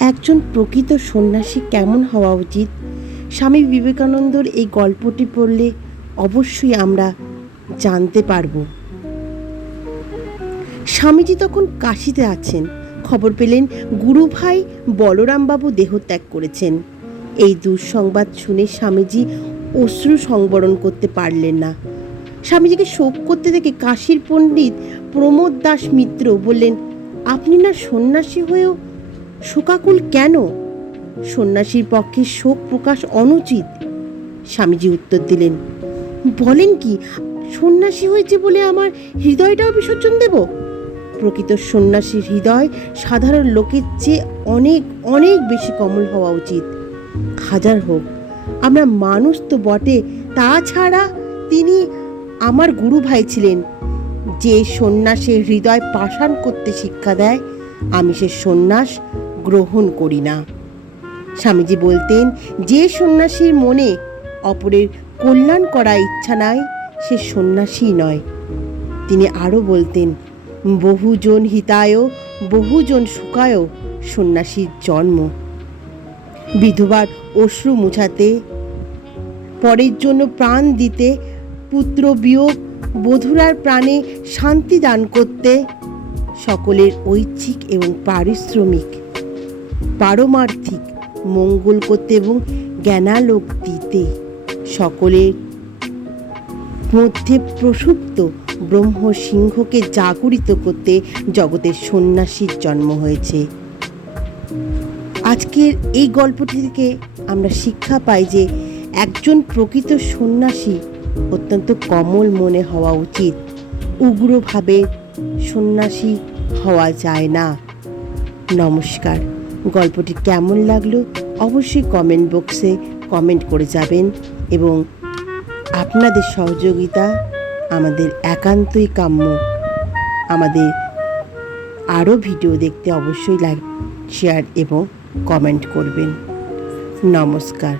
একজন প্রকৃত সন্ন্যাসী কেমন হওয়া উচিত? স্বামী বিবেকানন্দর এই গল্পটি পড়লে অবশ্যই আমরা জানতে পারব। স্বামীজি তখন কাশীতে আছেন। খবর পেলেন গুরুভাই বলরামবাবু দেহত্যাগ করেছেন। এই দুঃসংবাদ শুনে স্বামীজি অশ্রু সংবরণ করতে পারলেন না। স্বামীজিকে শোক করতে দেখে কাশীর পণ্ডিত প্রমোদ দাস মিত্র বললেন, আপনি না সন্ন্যাসী হয়েও শোকাকুল কেন? সন্ন্যাসীর পক্ষে শোক প্রকাশ অনুচিত। স্বামীজি উত্তর দিলেন, বলেন কি, সন্ন্যাসী হয়েছে বলে আমার হৃদয়টাও বিসর্জন দেব? প্রকৃত সন্ন্যাসীর হৃদয় সাধারণ লোকের চেয়ে অনেক অনেক বেশি কোমল হওয়া উচিত। হাজার হোক, আমরা মানুষ তো বটে, তাছাড়া তিনি আমার গুরু ভাই ছিলেন। যে সন্ন্যাসের হৃদয় পাষাণ করতে শিক্ষা দেয়, আমি সে সন্ন্যাস গ্রহণ করি না। স্বামীজি বলতেন, যে সন্ন্যাসীর মনে অপরের কল্যাণ করার ইচ্ছা নাই, সে সন্ন্যাসী নয়। তিনি আরও বলতেন, বহুজন হিতায় বহুজন সুখায় সন্ন্যাসীর জন্ম। বিধবার অশ্রু মুছাতে, পরের জন্য প্রাণ দিতে, পুত্র বিয়োগ বধূরার প্রাণে শান্তি দান করতে, সকলের ঐচ্ছিক এবং পারমার্থিক মঙ্গল করতে এবং জ্ঞানালোক দিতে, সকলের মধ্যে প্রসুপ্ত ব্রহ্ম সিংহকে জাগরিত করতে জগতের সন্ন্যাসীর জন্ম হয়েছে। আজকের এই গল্পটি থেকে আমরা শিক্ষা পাই যে একজন প্রকৃত সন্ন্যাসী অত্যন্ত কোমল মনে হওয়া উচিত। উগ্রভাবে সন্ন্যাসী হওয়া যায় না। নমস্কার। গল্পটি কেমন লাগলো অবশ্যই কমেন্ট বক্সে কমেন্ট করে যাবেন এবং আপনাদের সহযোগিতা আমাদের একান্তই কাম্য। আমাদের আরও ভিডিও দেখতে অবশ্যই লাইক, শেয়ার এবং কমেন্ট করবেন। নমস্কার।